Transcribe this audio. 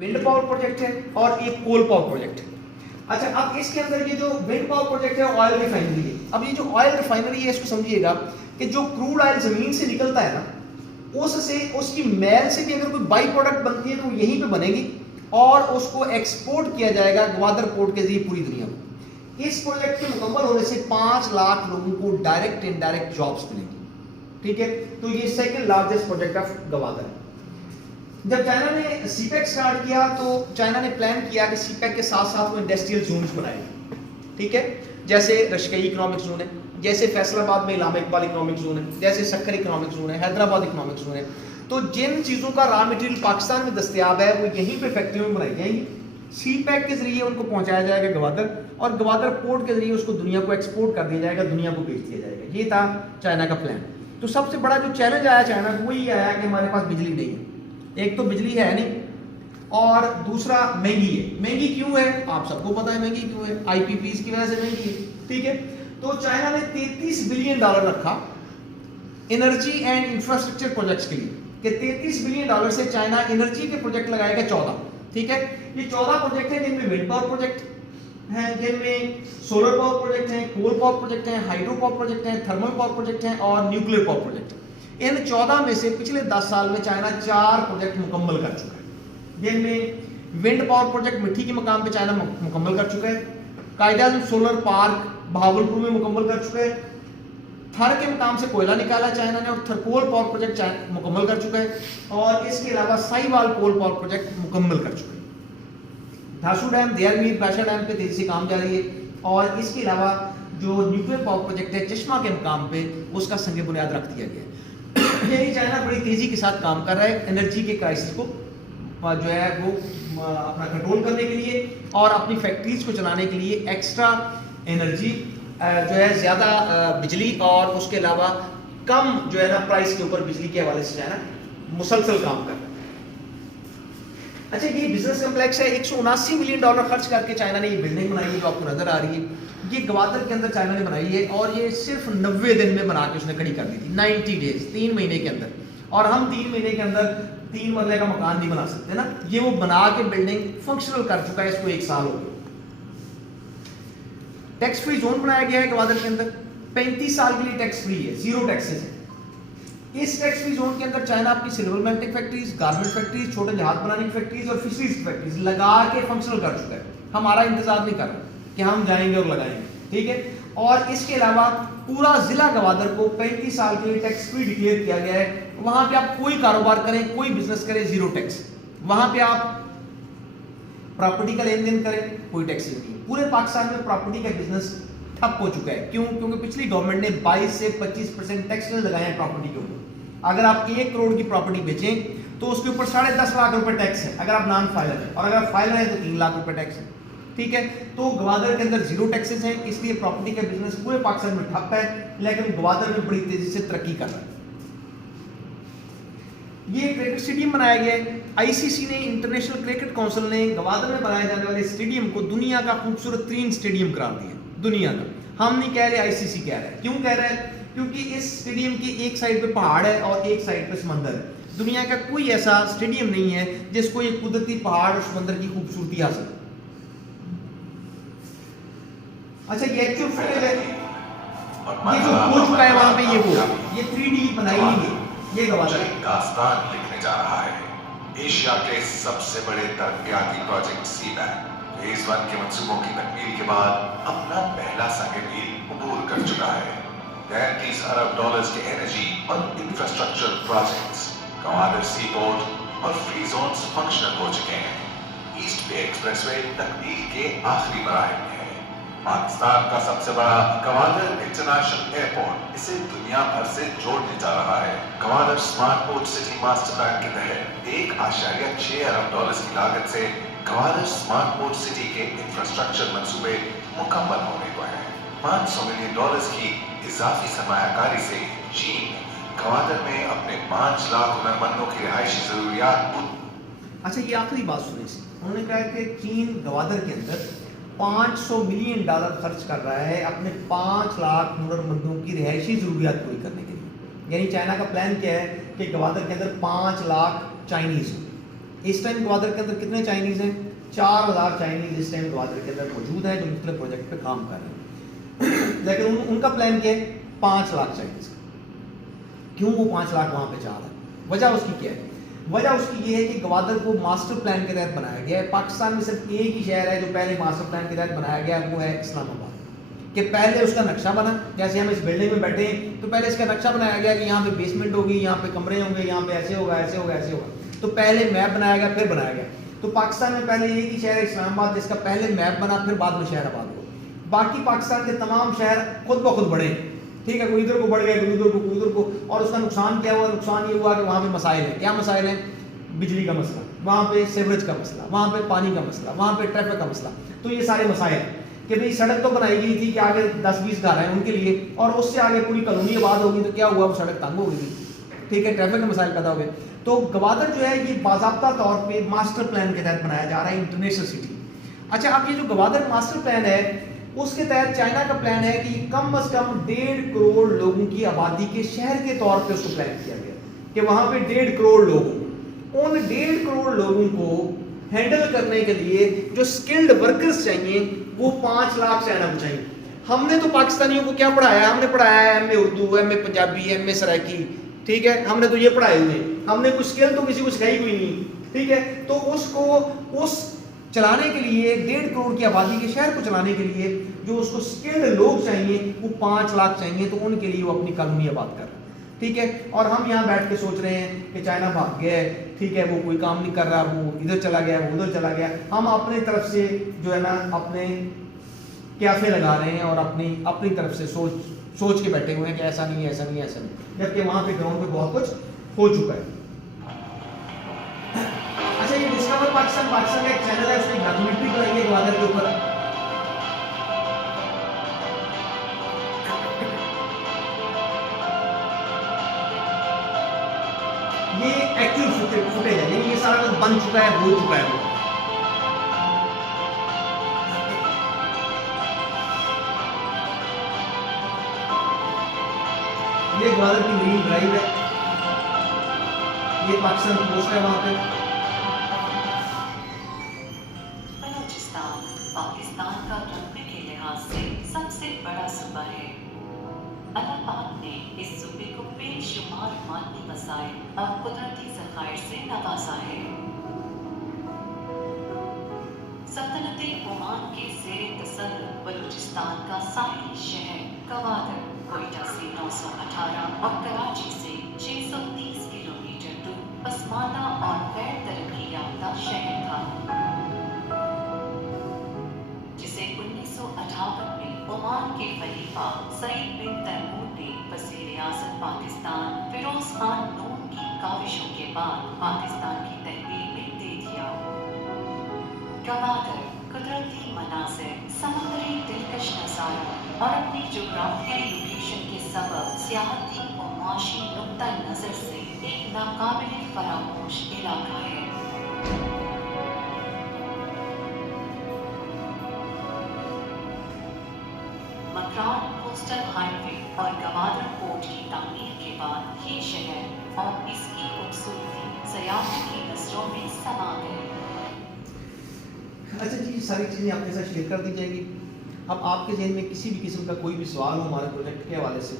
Wind power project है और एक कोल पावर प्रोजेक्ट है। अच्छा, अब इसके अंदर ये जो विंड पावर प्रोजेक्ट है ऑयल रिफाइनरी है। अब ये जो ऑयल रिफाइनरी है इसको समझिएगा कि जो क्रूड ऑयल जमीन से निकलता है ना, उससे उसकी मैल से भी अगर कोई बाई प्रोडक्ट बनती है तो यहीं पे बनेगी और उसको एक्सपोर्ट किया जाएगा ग्वादर पोर्ट के जरिए पूरी दुनिया में। इस प्रोजेक्ट के मुकम्मल होने से 5 लाख लोगों को डायरेक्ट इनडायरेक्ट जॉब्स मिलेंगी। ठीक है, तो ये second largest project of Gwadar है। जब चाइना ने सीपेक स्टार्ट किया तो चाइना ने प्लान किया कि सीपेक के साथ साथ वो इंडस्ट्रियल जोन्स बनाएंगे। ठीक है, जैसे रशकई इकोनॉमिक जोन है, जैसे फैसलाबाद में इलामा इकबाल इकोनॉमिक जोन है, जैसे सक्कर इकोनॉमिक जोन है, हैदराबाद इकोनॉमिक जोन है। तो जिन चीज़ों का रॉ मटेरियल पाकिस्तान में दस्तयाब है वो यहीं पे फैक्ट्रियों में बनाई जाएंगी, सीपेक के जरिए उनको पहुंचाया जाएगा ग्वादर, और ग्वादर पोर्ट के जरिए उसको दुनिया को एक्सपोर्ट कर दिया जाएगा, दुनिया को बेच दिया जाएगा। ये था चाइना का प्लान। तो सबसे बड़ा जो चैलेंज आया चाइना को वो ये आया कि हमारे पास बिजली नहीं है। एक तो बिजली है नहीं और दूसरा महंगी है। महंगी क्यों है आप सबको पता है, महंगी क्यों है, आईपीपीज की वजह से महंगी है। ठीक है, तो चाइना ने $33 बिलियन रखा एनर्जी एंड इंफ्रास्ट्रक्चर प्रोजेक्ट्स के लिए, कि $33 बिलियन से चाइना एनर्जी के प्रोजेक्ट लगाएगा 14। ठीक है, ये 14 प्रोजेक्ट हैं जिनमें विंड पावर प्रोजेक्ट हैं, जिनमें सोलर पावर प्रोजेक्ट हैं, कोल पावर प्रोजेक्ट हैं, हाइड्रो पावर प्रोजेक्ट हैं, थर्मल पावर प्रोजेक्ट हैं और न्यूक्लियर पावर प्रोजेक्ट हैं। इन 14 में से पिछले 10 साल में चाइना 4 प्रोजेक्ट मुकम्मल कर चुका है, जिनमें विंड पावर प्रोजेक्ट मिट्टी के मकाम पे चाइना मुकम्मल कर चुका है, कायदा सोलर पार्क बहावलपुर में मुकम्मल कर चुका है, थर के मकाम से कोयला निकाला चाइना ने और थरकोल पावर प्रोजेक्ट मुकम्मल कर चुका है, और इसके अलावा साहिवाल कोल पावर प्रोजेक्ट मुकम्मल कर चुका है। धासू डैम, देयरमीर, बाशा डैम पे तेजी से काम जारी है, और इसके अलावा जो न्यूक्लियर पावर प्रोजेक्ट है चश्मा के मकाम पे उसका संग बुनियाद रख दिया गया है। यही चाइना बड़ी तेजी के साथ काम कर रहा है एनर्जी के क्राइसिस को जो है वो अपना कंट्रोल करने के लिए और अपनी फैक्ट्रीज को चलाने के लिए एक्स्ट्रा एनर्जी जो है ज़्यादा बिजली और उसके अलावा कम जो है ना प्राइस के ऊपर बिजली के हवाले से चाइना मुसलसल काम कर रहा है। अच्छा, ये बिजनेस कम्प्लेक्स है, $179 मिलियन खर्च करके चाइना ने ये बिल्डिंग बनाई है जो आपको नजर आ रही है। ये ग्वादर के अंदर चाइना ने बनाई है और ये सिर्फ 90 दिन में बना के उसने खड़ी कर दी थी, 90 डेज, 3 महीने के अंदर। और हम 3 महीने के अंदर 3 मरले का मकान नहीं बना सकते ना, ये वो बना के बिल्डिंग फंक्शनल कर चुका है, इसको 1 साल हो गया। टैक्स फ्री जोन बनाया गया है ग्वादर के अंदर, 35 साल के लिए टैक्स फ्री है, 0 टैक्सेस है। इस टैक्स फ्री जोन के अंदर चाइना अपनी silver melting factories, garment factories, छोटे जहाज बनाने की फैक्ट्रीज और फिशरीज की फैक्ट्रीज लगा के फंक्शनल कर चुका है। हमारा इंतजार नहीं कर रहा कि हम जाएंगे और लगाएंगे। ठीक है, और इसके अलावा पूरा जिला ग्वादर को 35 साल के लिए टैक्स फ्री डिक्लेयर किया गया है। वहां पे आप कोई कारोबार करें, कोई बिजनेस करें, 0 टैक्स। वहां पे आप प्रॉपर्टी का लेन देन करें, कोई टैक्स नहीं। पूरे पाकिस्तान में प्रॉपर्टी का बिजनेस ठप हो चुका है। क्यों? क्योंकि पिछली गवर्नमेंट ने 22 से 25% टैक्स लगाए हैं प्रॉपर्टी के ऊपर। अगर आप 1 करोड़ की प्रॉपर्टी बेचें तो उसके ऊपर 10.5 लाख रुपए टैक्स है अगर आप नॉन फाइलर हैं, और अगर आप फाइलर हैं तो 3 लाख रुपए टैक्स है। ठीक है, तो ग्वादर के अंदर 0 टैक्सेस हैं, इसलिए प्रॉपर्टी का बिजनेस पूरे पाकिस्तान में ठप है, लेकिन ग्वादर में बड़ी तेजी से तरक्की कर रहा है। ये क्रिकेट स्टेडियम बनाया गया है। आईसीसी ने, इंटरनेशनल क्रिकेट काउंसिल ने ग्वादर में बनाए जाने वाले स्टेडियम को दुनिया का खूबसूरत 3 स्टेडियम करार दिया, दुनिया का। हम नहीं कह रहे, आईसीसी कह रहा है। क्यों कह रहा है? क्योंकि इस स्टेडियम की एक साइड पे पहाड़ है और एक साइड पे समंदर है। दुनिया का कोई ऐसा स्टेडियम नहीं है जिसको ये कुदरती पहाड़ और समंदर की खूबसूरती हासिल। अच्छा, ये एक्चुअल फुटेज है, ये जो हो चुका है वहां पे, ये 3D बनाई नहीं है, ये ग्वादर दास्तान लिखने जा रहा है। एशिया के सबसे बड़े तरक्याती प्रोजेक्ट सीपैक फेज 1 के मंसूबों की तकमील के बाद अपना पहला संग मील अबूर कर चुका है। $33 अरब के एनर्जी और इंफ्रास्ट्रक्चर प्रोजेक्ट्स, ग्वादर सी पोर्ट और फ्री जोन्स फंक्शनल हो चुके हैं। ईस्ट बे एक्सप्रेसवे तकमील के आखिरी मराहिल में है। पाकिस्तान का सबसे बड़ा ग्वादर इंटरनेशनल एयरपोर्ट इसे दुनिया भर से जोड़ने जा रहा है। Gwadar smart port city master plan के तहत $1.6 अरब की लागत से ग्वादर स्मार्ट पोर्ट सिटी के इंफ्रास्ट्रक्चर मंसूबे मुकम्मल होने को हैं। $500 मिलियन की इजाफी सरमायाकारी से चीन ग्वादर में अपने 5 लाख हुनरमंदों की रिहायशी जरूरियात। अच्छा, ये आखिरी बात सुनी सी, उन्होंने कहा कि चीन ग्वादर के अंदर $500 मिलियन खर्च कर रहा है अपने 5 लाख हुनरमंदों की रिहायशी जरूरियात पूरी करने के लिए। यानी चाइना का प्लान क्या है कि ग्वादर के अंदर 5 लाख चाइनीज हो, اس ٹائم گوادر کے اندر کتنے چائنیز ہیں؟ 4000 چائنیز اس ٹائم گوادر کے اندر موجود ہیں جو مختلف پروجیکٹ پہ کام کر رہے ہیں. لیکن ان کا پلان کیا ہے؟ 5 لاکھ چائنیز. کیوں وہ 5 لاکھ وہاں پہ چاہ رہا ہے؟ وجہ اس کی کیا ہے؟ وجہ اس کی یہ ہے کہ گوادر کو ماسٹر پلان کے تحت بنایا گیا ہے. پاکستان میں صرف ایک ہی شہر ہے جو پہلے ماسٹر پلان کے تحت بنایا گیا، وہ ہے اسلام آباد. کہ پہلے اس کا نقشہ بنا، جیسے ہم اس بلڈنگ میں بیٹھے ہیں تو پہلے اس کا نقشہ بنایا گیا کہ یہاں پہ بیسمنٹ ہوگی، یہاں پہ کمرے ہوں گے، یہاں پہ ایسے ہوگا ایسے ہوگا ایسے ہوگا. تو پہلے میپ بنایا گیا پھر بنایا گیا. تو پاکستان میں پہلے ایک ہی شہر ہے اسلام آباد جس کا پہلے میپ بنا پھر بعد میں شہر آباد ہوا. باقی پاکستان کے تمام شہر خود بخود بڑھے، ٹھیک ہے، کوئی ادھر کو بڑھ گئے، کوئی ادھر کو، کوئی ادھر کو. اور اس کا نقصان کیا ہوا؟ نقصان یہ ہوا کہ وہاں پہ مسائل ہیں. کیا مسائل ہیں؟ بجلی کا مسئلہ، وہاں پہ سیوریج کا مسئلہ، وہاں پہ پانی کا مسئلہ، وہاں پہ ٹریفک کا مسئلہ. تو یہ سارے مسائل کہ بھئی سڑک تو بنائی گئی تھی کہ آگے 10-20 گھر ہیں ان کے لیے، اور اس سے آگے پوری کالونی آباد ہوگی تو کیا ہوا؟ وہ سڑک تنگ ہو گئی، ٹھیک ہے، ٹریفک کے مسائل پیدا ہو گئے. تو گوادر جو ہے یہ باضابطہ طور پہ ماسٹر پلان کے تحت بنایا جا رہا ہے، انٹرنیشنل سٹی. اچھا، اب یہ جو گوادر ماسٹر پلان ہے اس کے تحت چائنا کا پلان ہے کہ کم از کم 1.5 کروڑ لوگوں کی آبادی کے شہر کے طور پہ اس کو پلان کیا گیا کہ وہاں پہ 1.5 کروڑ لوگ ہوں. ان 1.5 کروڑ لوگوں کو ہینڈل کرنے کے لیے جو سکلڈ ورکرز چاہیے وہ 5 لاکھ چائنا کو چاہیے. ہم نے تو پاکستانیوں کو کیا پڑھایا ہے؟ ہم نے پڑھایا ہے ایم اے اردو، ایم اے پنجابی، ایم اے سرائکی، ٹھیک ہے، ہم نے تو یہ پڑھائے ہوئے ہیں. ہم نے کوئی سکل تو کسی کو سکھائی کوئی نہیں، ٹھیک ہے. تو اس کو اس چلانے کے لیے 1.5 کروڑ کی آبادی کے شہر کو چلانے کے لیے جو اس کو سکلڈ لوگ چاہیے وہ 5 لاکھ چاہیے. تو ان کے لیے وہ اپنی کالونی آباد کر رہے ہیں، ٹھیک ہے. اور ہم یہاں بیٹھ کے سوچ رہے ہیں کہ چائنا بھاگ گیا ہے، ٹھیک ہے، وہ کوئی کام نہیں کر رہا، وہ ادھر چلا گیا، وہ ادھر چلا گیا. ہم اپنی طرف سے جو ہے نا اپنے کیفے لگا رہے ہیں اور اپنی طرف سے سوچ کے بیٹھے ہوئے ہیں کہ ایسا نہیں ایسا نہیں ایسا نہیں، جبکہ وہاں پہ گراؤنڈ پہ بہت کچھ ہو چکا ہے. اچھا، یہ ڈسکور پاکستان کا ایک چینل ہے، اس نے ڈاکومنٹری بنائی ہے گوادر کے اوپر. یہ ایکچوئل فوٹیج ہے، یعنی یہ سارا کچھ بن چکا ہے، ہو چکا ہے. وہ یہ گوادر کی مرین ڈرائیو ہے، یہ پاکستان پوسٹ ہے وہاں پہ. بلوچستان پاکستان کا رقبے کے لحاظ سے سب سے بڑا صوبہ ہے. اللہ پاک نے اس صوبے کو بے شمار مادی وسائل اور قدرتی ذخائر سے نوازا ہے. سلطنت عمان کے زیر تصرف بلوچستان کا ساحلی شہر گوادر کوئٹہ سے 918 اور کراچی سے 630 کلومیٹر دور پسماندہ اور غیر ترقی یافتہ شہر تھا، جسے 1958 میں عمان کے خلیفہ سعید بن تیمور نے وزیر اعظم پاکستان فیروز خان نون کی کاوشوں کے بعد پاکستان کی تحویل میں دے دیا. گوادر قدرتی مناظر، سمندری دلکش نظاروں اور اپنی جغرافیائی لوکیشن کے سبب سیاحتی و معاشی نقطہ نظر سے ایک ناقابل فراموش علاقہ ہے. مکران کوسٹل ہائی وے اور گوادر پورٹ کی تعمیر کے بعد یہ شہر اور اس کی خوبصورتی سیاحوں کی نظروں میں سما گئے. اچھا جی، ساری چیزیں آپ کے ساتھ شیئر کر دی جائے گی. اب آپ کے ذہن میں کسی بھی قسم کا کوئی بھی سوال ہو ہمارے پروجیکٹ کے حوالے سے